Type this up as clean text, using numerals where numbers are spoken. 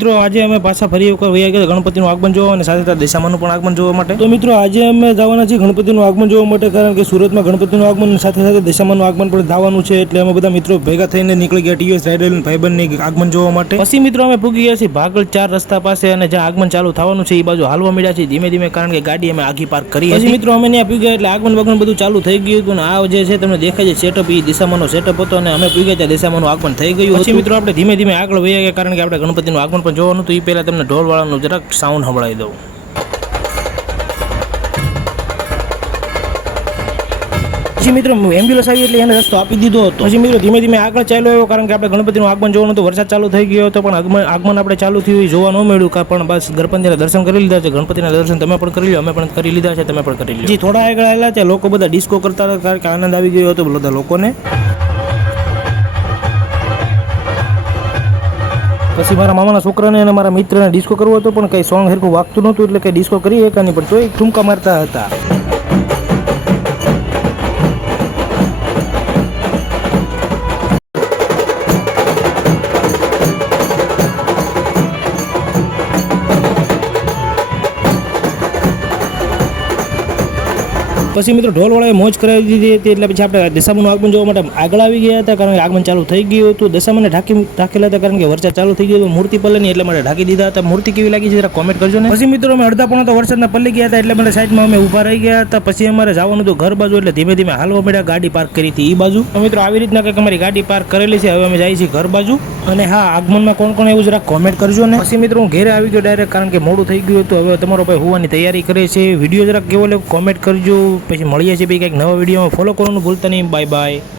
મિત્રો આજે અમે પાછા ફરી વખત વયા ગયા ગણપતિનું આગમન જોવા અને સાથે સાથે દિશામાનું પણ આગમન જોવા માટે. તો મિત્રો આજે અમે જવાના છીએ ગણપતિનું આગમન જોવા માટે, કારણ કે સુરતમાં ગણપતિનું આગમન સાથે સાથે દિશામાનું આગમન પણ થવાનું છે. એટલે અમે બધા મિત્રો ભેગા થઈને નીકળી ગયા ટીએસ રાઇડર ભાઈબંધની આગમન જોવા માટે. પછી મિત્રો અમે પૂગી ગયા છીએ ભાગળ 4 રસ્તા પાસે, અને જ્યાં આગમન ચાલુ થવાનું છે એ બાજુ હાલવા મળ્યા છે ધીમે ધીમે, કારણ કે ગાડી અમે આખી પાર્ક કરી. પછી મિત્રો અમે ત્યાં પૂગ્યા એટલે આગમન વાગમન બધું ચાલુ થઈ ગયું હતું, અને આ જે છે તમને દેખાય છે સેટઅપ, એ દિશામાનો સેટઅપ હતો, અને અમે પૂગ્યા ત્યાં દિશામાનું આગમન થઈ ગયું. પછી મિત્રો આપણે ધીમે ધીમે આગળ વયા ગયા, કારણ કે આપણે ગણપતિનું આગમન પણ જોવાનું હતું. એ પહેલા તમને ઢોલવાળાનું જરાક સાઉન્ડ સંભળાવી દઉં. પછી મિત્રો એમ્બ્યુલન્સ આવી એટલે એને રસ્તો આપી દીધો હતો. પછી મિત્રો ધીમે ધીમે આગળ ચાલ્યો આવ્યો, કારણ કે આપણે ગણપતિનું આગમન જોવાનું હતું. વરસાદ ચાલુ થઈ ગયો હતો, પણ આગમન આપણે ચાલુ થયું જોવા ન મળ્યું. પણ બસ ગણપતિના દર્શન કરી લીધા છે. ગણપતિના દર્શન તમે પણ કરી લો, અમે પણ કરી લીધા છે, તમે પણ કરી લો. થોડા આગળ આવેલા ત્યાં લોકો બધા ડિસ્કો કરતા હતા, કારણ કે આનંદ આવી ગયો હતો બધા લોકોને. પછી મારા મામાના છોકરાને અને મારા મિત્રને ડિસ્કો કરવો હતો, પણ કંઈ સોંગ સરખું વાગતું નહોતું, એટલે કંઈ ડિસ્કો કરી શકા નહીં, પણ તોય ઠુમકા મારતા હતા. પછી મિત્રો ઢોલવાળાએ મોજ કરાવી દીધી હતી, એટલે પછી આપણે દશામાનું આગમન જોવા માટે આગળ આવી ગયા હતા, કારણ કે આગમન ચાલુ થઈ ગયું હતું. દશામાને ઢાકેલા હતા, કારણ કે વરસાદ ચાલુ થઈ ગયો હતો. મૂર્તિ પલ્લે નહીં એટલે માટે ઢાંકી દીધા હતા. મૂર્તિ કેવી લાગી છે જરા કોમેન્ટ કરજો ને. પછી મિત્રો અમે અડધા પોણા તો વરસાદના પલ્લી ગયા હતા, એટલે મને સાઈડમાં અમે ઊભા રહી ગયા હતા. પછી અમારે જવાનું હતું ઘર બાજુ, એટલે ધીમે ધીમે હાલવા મળ્યા. ગાડી પાર્ક કરી હતી એ બાજુ. તો મિત્રો આવી રીતના કંઈક અમારી ગાડી પાર્ક કરેલી છે. હવે અમે જઈએ છીએ ઘર બાજુ. અને હા, આગમનમાં કોણ કોણ એવું જરા કોમેન્ટ કરજો ને. પછી મિત્રો હું ઘેરે આવી ગયો ડાયરેક્ટ, કારણ કે મોડું થઈ ગયું હતું. હવે તમારો ભાઈ હોવાની તૈયારી કરે છે. વિડીયો જરાક કેવો લાગ્યો કોમેન્ટ કરજો. પછી મળીએ છીએ કંઈક નવા વિડીયોમાં. ફોલો કરવાનું ભૂલતા નહીં. Bye bye.